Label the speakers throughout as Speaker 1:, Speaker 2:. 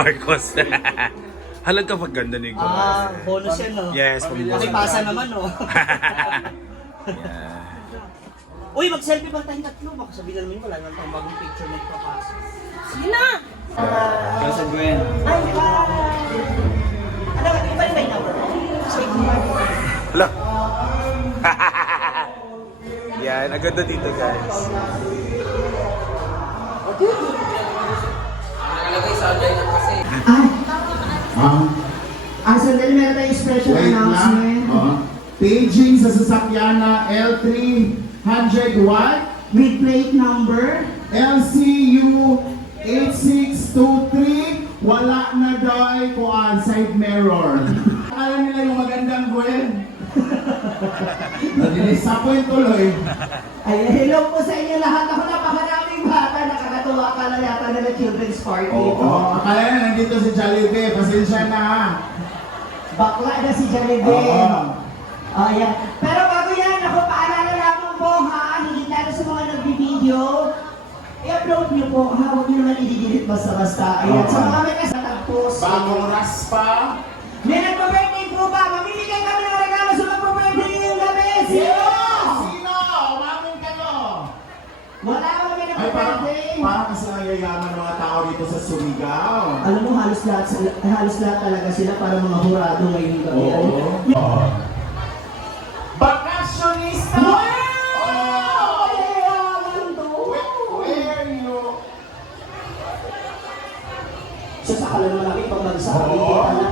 Speaker 1: Marcos. Halag ka pag ganda ni Gomez.
Speaker 2: Ah, bonus yan, no?
Speaker 1: Yes, pamilya.
Speaker 2: May pasa naman, no?
Speaker 1: yeah.
Speaker 2: Uy, mag-selfie ba tayong tatlo? Baka sabihin namin wala naman tayong bagong picture na ipapasa.
Speaker 3: Sina?
Speaker 2: Joseph Gwen. Ay, hi! Ano, iba ba yung number?
Speaker 1: Hala. Yan, ang ganda dito guys.
Speaker 3: Nakalagay sa online kasi.
Speaker 4: Ah,
Speaker 5: Ah, sandali meron tayong special
Speaker 4: wait lang.
Speaker 5: announcement.
Speaker 4: Oh. Paging sa sasakyan na L300 watt,
Speaker 5: With plate number.
Speaker 4: LCU 8623, wala na daw kuan side mirror. Akala nila yung magandang Gwen. Nadidisapoy tuloy.
Speaker 5: Ay, hello po sa inyo lahat. Ako. Nakakatuwa ka na children's party.
Speaker 4: Oo, akala na nandito si Jollibee. Pasensya na.
Speaker 5: Bakla na si Jollibee.
Speaker 4: Oo.
Speaker 5: Oh, yan. Pero bago yan, ako paalala lamang po ha, hindi lalo sa mga nagbibideo, i-upload niyo po ha, huwag niyo naman i-delete basta-basta. Ayan, sa mga may kasatagpos.
Speaker 4: Bagong raspa. Ay, parang, parang kasi nangyayama ng mga tao dito sa Sumigaw.
Speaker 5: Alam mo, halos lahat, sila, halos lahat talaga sila para mga hurado ngayong gabi.
Speaker 4: Oo. Bakasyonista!
Speaker 5: Wow!
Speaker 4: Oh!
Speaker 5: Mayayaman to.
Speaker 4: Where, where you?
Speaker 5: Sa kalan malaki pag
Speaker 4: Oo.
Speaker 5: From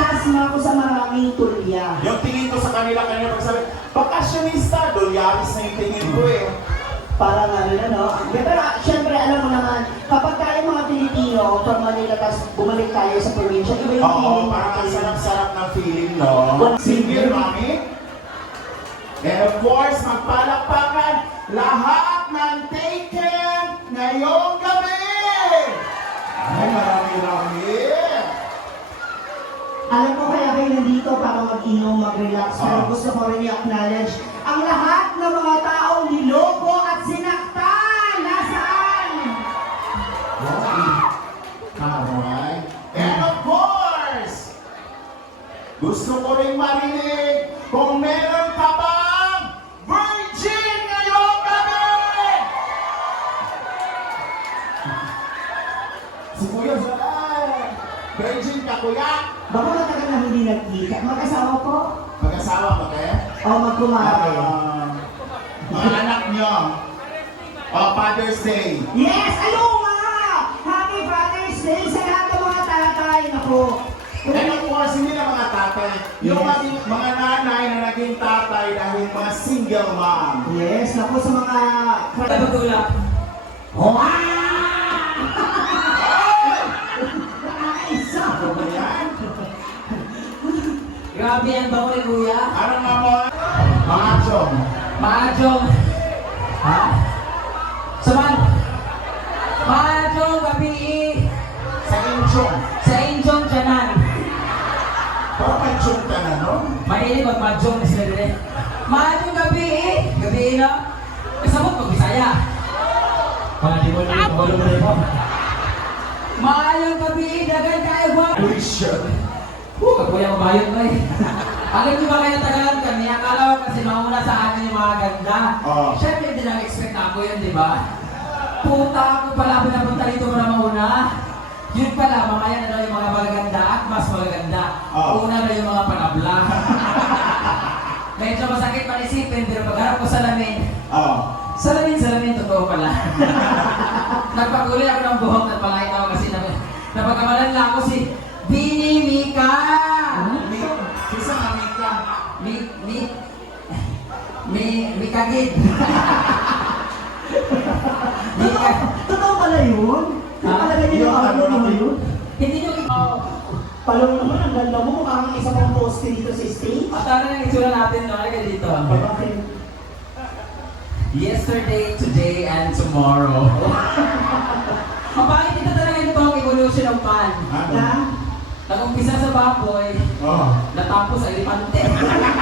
Speaker 5: Sa Dasma ko sa maraming tulya.
Speaker 4: Yung tingin ko sa kanila kanina pag sabi, bakasyonista, dolyaris na yung tingin ko eh.
Speaker 5: Parang ano na, no? Yeah, pero ah, syempre, alam mo naman, kapag tayo mga Pilipino, from Manila, tapos bumalik tayo sa probinsya, iba yung
Speaker 4: Oo,
Speaker 5: feeling
Speaker 4: parang ang
Speaker 5: natin.
Speaker 4: sarap-sarap ng feeling, no? Single, mami? And of course, magpalakpakan lahat ng taken ngayong gabi! Ay, marami-rami!
Speaker 5: Alam ko kaya kayo nandito para mag-inom, mag-relax. Pero
Speaker 4: Ah.
Speaker 5: gusto ko rin i-acknowledge ang lahat ng mga taong niloko at sinaktan. Nasaan?
Speaker 4: Alright. And of course, gusto ko rin marinig kung meron ka bang virgin ngayong gabi! Si Kuya Zalay! Virgin ka, Kuya!
Speaker 5: Baka matagal na hindi nagkita. Mag-asawa po?
Speaker 4: Mag-asawa ba kayo?
Speaker 5: O magkumari?
Speaker 4: Ah, mga anak nyo. Oh, Father's Day.
Speaker 5: Yes! Ayaw nga! Happy Father's Day sa lahat ng mga tatay. Naku.
Speaker 4: And of course, hindi na mga tatay. Yung
Speaker 5: Yes.
Speaker 4: mga, mga nanay na naging tatay dahil mga single mom.
Speaker 5: Yes, naku sa mga...
Speaker 3: Pagtulak.
Speaker 5: Oh, ah!
Speaker 3: Grabe yan ba ko ni Kuya?
Speaker 4: Ano nga mo? Mga chong.
Speaker 3: Mahajong. Ha? Saman. Mahajong gabi
Speaker 4: Sa inchong.
Speaker 3: sa Injong Janan.
Speaker 4: Parang may chong ka na, no?
Speaker 3: Manili pag mahajong na sila din. Mahajong gabi Gabi na. Kasabot pag Bisaya. Mga di mo na yung mo. Maayong gabi, dagan kayo ba?
Speaker 4: Christian.
Speaker 3: Uh, kakuya mabayot ko eh. Alam niyo ba kayo tagalan kami? Akala ko kasi mauna sa akin yung mga ganda.
Speaker 4: Oo.
Speaker 3: Siyempre, hindi lang expect ako yun, di ba? Puta ako pala pinapunta dito mo na mauna. Yun pala, mamaya na daw yung mga magaganda at mas magaganda.
Speaker 4: Oo.
Speaker 3: Una na yung mga panabla. Medyo masakit man isipin, pero pagharap ko sa lamin,
Speaker 4: Oh.
Speaker 3: Salamin, salamin, totoo pala. Nagpaguli ako ng buhok at palait ako kasi nap napagkamalan lang ako si Bini Mika! Mikagid. Mika.
Speaker 5: Totoo pala yun?
Speaker 3: Ha?
Speaker 5: Nakalagay niyo yung
Speaker 4: Yung ano na-
Speaker 5: yun?
Speaker 3: Hindi nyo ikaw.
Speaker 5: Palong naman, ang ganda mo. Mukhang isa pang poste dito sa stage.
Speaker 3: At ano yung itsura natin no? Ay, dito. Yesterday, today, and tomorrow. Mapangit ito talaga ito ang evolution of man.
Speaker 4: Ano?
Speaker 5: Na?
Speaker 3: Nag-umpisa sa baboy,
Speaker 4: Oh.
Speaker 3: natapos sa elepante.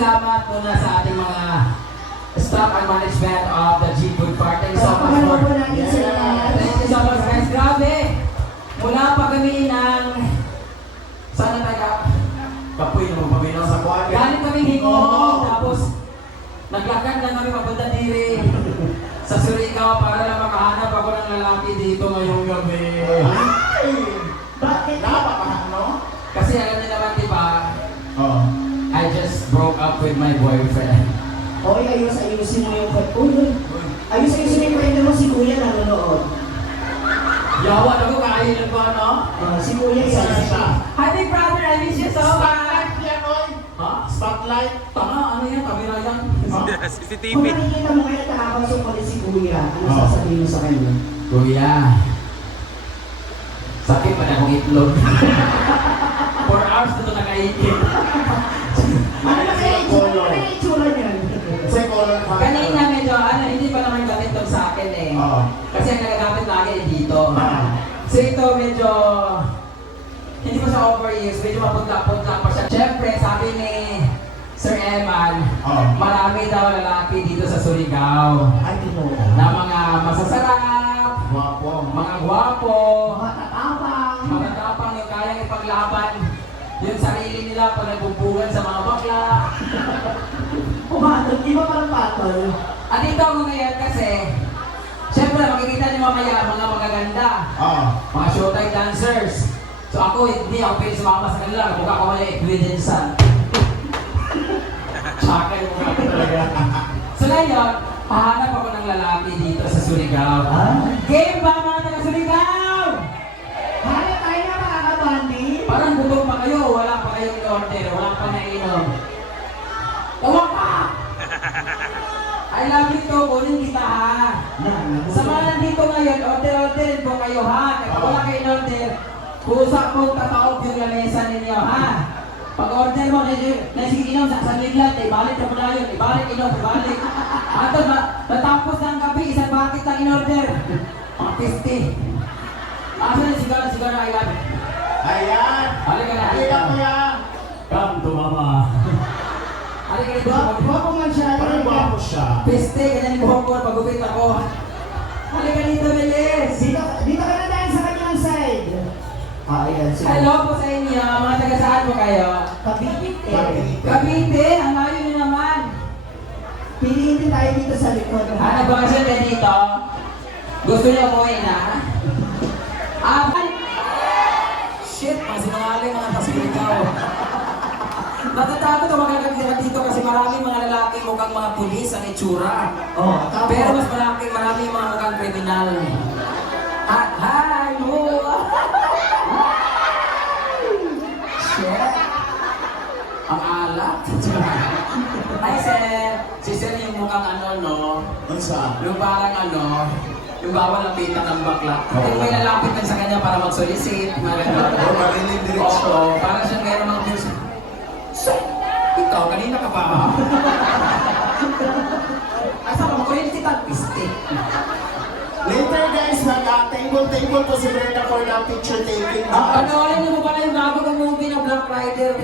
Speaker 3: pasalamat muna sa ating mga staff and management of the G Food Park. Thank you so much for... Thank you so much guys. Grabe! Mula pa kami ng... Sana tayo? Kapoy naman kami no?
Speaker 4: Sa kuwan.
Speaker 3: Galing kami hingo.
Speaker 4: Oo.
Speaker 3: Tapos, naglakad na kami papunta diri sa Surigao para lang makahanap ako ng lalaki dito ngayong gabi. My boyfriend.
Speaker 5: Oy, ayos, ayusin mo yung kwento. Uy, uy. Ayos, ayusin mo yung kwento mo si Kuya nanonood.
Speaker 3: Yawa na ko kakain ba, no?
Speaker 5: Ah, si Kuya isa na siya.
Speaker 3: Hi, brother, I miss you so much.
Speaker 4: Spotlight yan, oy!
Speaker 3: Ha?
Speaker 4: Spotlight!
Speaker 3: Tanga, ano yan? Kamera yan?
Speaker 5: Kung
Speaker 1: CCTV.
Speaker 5: makikita mo ngayon nakakasok ulit si Kuya, ano
Speaker 4: Ah.
Speaker 5: sasabihin mo sa kanya?
Speaker 3: Kuya, sakit pa na akong itlog. Four hours na ito nakaikip.
Speaker 5: Ano na itsura niyan?
Speaker 4: Kasi color pa.
Speaker 3: Kanina medyo, ano, hindi pa naman gamit to sa akin eh.
Speaker 4: Oo.
Speaker 3: Kasi ang nagagamit lagi ay dito.
Speaker 4: Ah.
Speaker 3: So ito medyo, hindi pa siya overuse, medyo mapunta-punta pa siya. Siyempre, sabi ni Sir Eman,
Speaker 4: Oo.
Speaker 3: marami daw lalaki dito sa Surigao
Speaker 5: Ay, tino.
Speaker 3: na mga masasarap,
Speaker 4: Guwapo.
Speaker 3: mga gwapo,
Speaker 5: Matatapang.
Speaker 3: mga tapang yung kayang ipaglaban yung sarili nila pag nagbubugan sa mga bakla.
Speaker 5: Pumatol, di ba parang patol?
Speaker 3: At ito ako ngayon kasi, siyempre makikita niyo mamaya mga magaganda,
Speaker 4: Oo.
Speaker 3: mga showtime dancers. So ako, hindi ako pwede sumama sa kanila. Mukha ko may equidensan. Tsaka yung mukha ko talaga. So ngayon, pahanap ako ng lalaki dito sa Surigao.
Speaker 5: Ah.
Speaker 3: Game ba Gutom pa kayo, wala pa kayong in-order, wala pa nainom. Tawa ka! I love you to, kunin kita ha. Sa mga nandito ngayon, order-orderin po kayo ha. Kapag wala kayo in-order, kusa po tataob yung lamesa ninyo ha. Pag order mo, nasig inom sa saglit lang, ibalik na mo na yun, ibalik inom, ibalik. Ato, na, natapos na ang gabi, isang bakit lang in-order. Mga 50. Asa na sigara, sigara, I love you.
Speaker 4: Ayan!
Speaker 3: Halika na.
Speaker 4: Halika mo yan!
Speaker 3: Come to mama. Halika na
Speaker 5: Gwapo gwapo man siya.
Speaker 4: Parang guwapo siya.
Speaker 3: Peste, ganyan yung buhok ko, pagupit ako. Halika dito, bilis.
Speaker 5: Dito, dito ka na dahil sa kanyang side. Ah, ayan. sige.
Speaker 3: Hello po sa inyo, mga taga saan po kayo?
Speaker 5: Kabibit.
Speaker 3: Cavite, ang layo niyo naman.
Speaker 5: Piliin din tayo dito sa likod.
Speaker 3: Ano ba kasi dito? Gusto niyo umuwi na? Ah, Shit, mga sinungaling mga taspilikaw. Natatakot ako magkakagira dito kasi maraming mga lalaki mukhang mga pulis ang itsura.
Speaker 5: Oh, tapos.
Speaker 3: Pero mas malaki, marami mga mukhang kriminal. Hi, hi, mo. Shit. Ang alat. Hi, sir. Si sir yung mukhang ano, no?
Speaker 4: Ano sa?
Speaker 3: Yung parang ano, yung bawal lapitan ng bakla.
Speaker 4: Oo.
Speaker 3: Yung may lalapit din sa kanya para mag-solicit, mga ganun.
Speaker 4: Oo, marinig diretsyo.
Speaker 3: Oo, parang siyang gano'n mga pulis. So, ikaw, kanina ka pa? Asa ka, makulit kita, piste.
Speaker 4: Later guys, nag-table-table po si Brenda for the picture taking.
Speaker 3: Ah, panoorin niyo mo ba yung bago ng movie na Black Rider?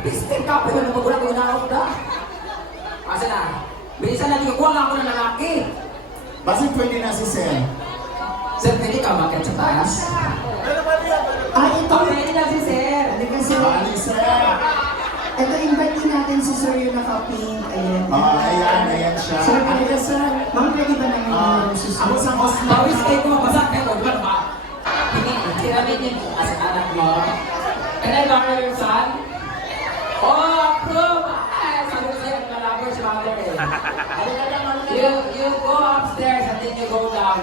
Speaker 3: Piste ka, pero nung magulat ko na na. Asa na? Bilisan natin, kuha nga ako ng lalaki.
Speaker 4: Basta pwede na si Sen.
Speaker 3: Sir, pwede ka umakyat sa taas?
Speaker 5: Ah, ito.
Speaker 3: Pwede na si Sir.
Speaker 5: Halika sir.
Speaker 4: Bali, Sen.
Speaker 5: Ito, invite din natin si Sir yung naka-pink. Ayan.
Speaker 4: Oh, ayan, ayan siya.
Speaker 5: Sir,
Speaker 4: Ano
Speaker 5: pwede
Speaker 4: yan, Sir?
Speaker 5: Ma'am, pwede ba namin
Speaker 4: Ah,
Speaker 5: yung susunod?
Speaker 4: ako sa Oslo.
Speaker 3: Pawis kayo ko, basa kayo, di ba? Hindi, tiramin niyo as anak mo. Can I borrow your son? Oh, approve! Ay, sabi ko sa'yo, nalabo si mother eh. You go upstairs and then you go down.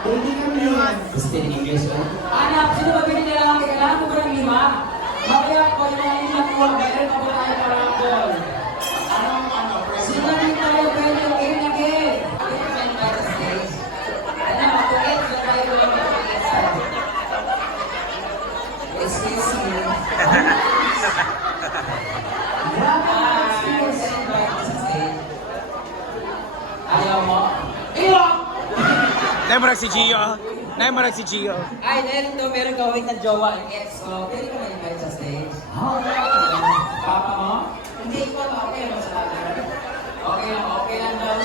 Speaker 5: Pwede kami yan.
Speaker 3: Gusto in English, oh. Anak, sino ba pinili lang? Kailangan ko ba ng lima? Mamaya ko, yung mga lima ko, meron pa ba tayo para ang ball?
Speaker 4: Anong, ano,
Speaker 3: Sino
Speaker 4: president?
Speaker 3: rin tayo pwede yung in again? Ito ba yung United States? Ano, to eat, so tayo lang mag-eat. Excuse me. Sa stage. Ayaw mo? Iyo!
Speaker 1: Naimurag si Gio. Naimurag si Gio.
Speaker 3: Ay, dahil ito meron gawin ng jowa ng ex ko. Pwede ka ma-invite sa stage?
Speaker 2: Oh,
Speaker 3: Papa mo? Hindi ko ba? Okay lang sa tatay. Okay lang, okay lang daw.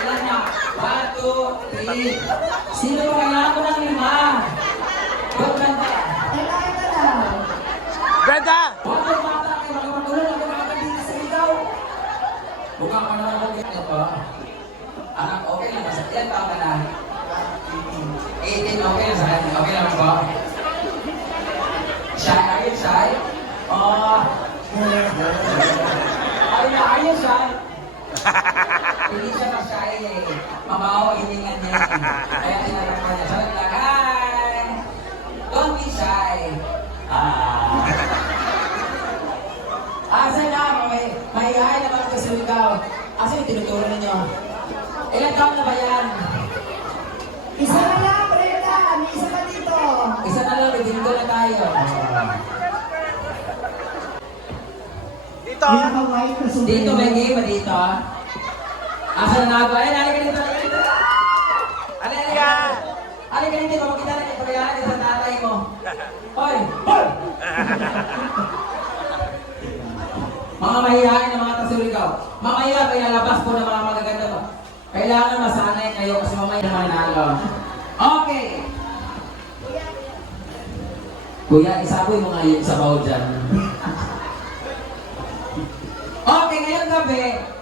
Speaker 3: Ilan na? One, two, three. Sino ba kailangan ko ng lima? Huwag ganda.
Speaker 5: Kailangan ka lang.
Speaker 1: Brenda!
Speaker 3: Huwag kang bata kayo. Baka matulog ako makakabili sa ikaw. Mukha ka naman ang ganda pa. Anak, okay lang ba? Ilan taon ka na? 18, okay lang sa akin. Okay lang ba? Shy? Are you shy? Oh. Are you, are you shy? Hindi siya ma-shy eh. Mabaho hiningan niya eh. Kaya tinatapon niya. Sabi lang, hi! Don't be shy. Ah. Asa na, may, mahihayin naman kasi ikaw. Asa yung tinuturo ninyo? Ilan taon na ba yan?
Speaker 5: Isa na lang,
Speaker 1: Dito!
Speaker 5: Pinaka-white na sombrero.
Speaker 3: Dito, may game ba dito? Asa na nago? Ay, nalika dito, nalika dito. Halika! Halika dito, makita na yung pagkayaan sa tatay mo. Hoy! Hoy! mga mahihain na mga tasuligaw. Mamaya, may lalabas po ng mga magaganda mo. Kailangan masanay kayo kasi mamaya na manalo. Okay! Kuya, isaboy mo nga yung sabaw dyan. Okay, ngayong gabi,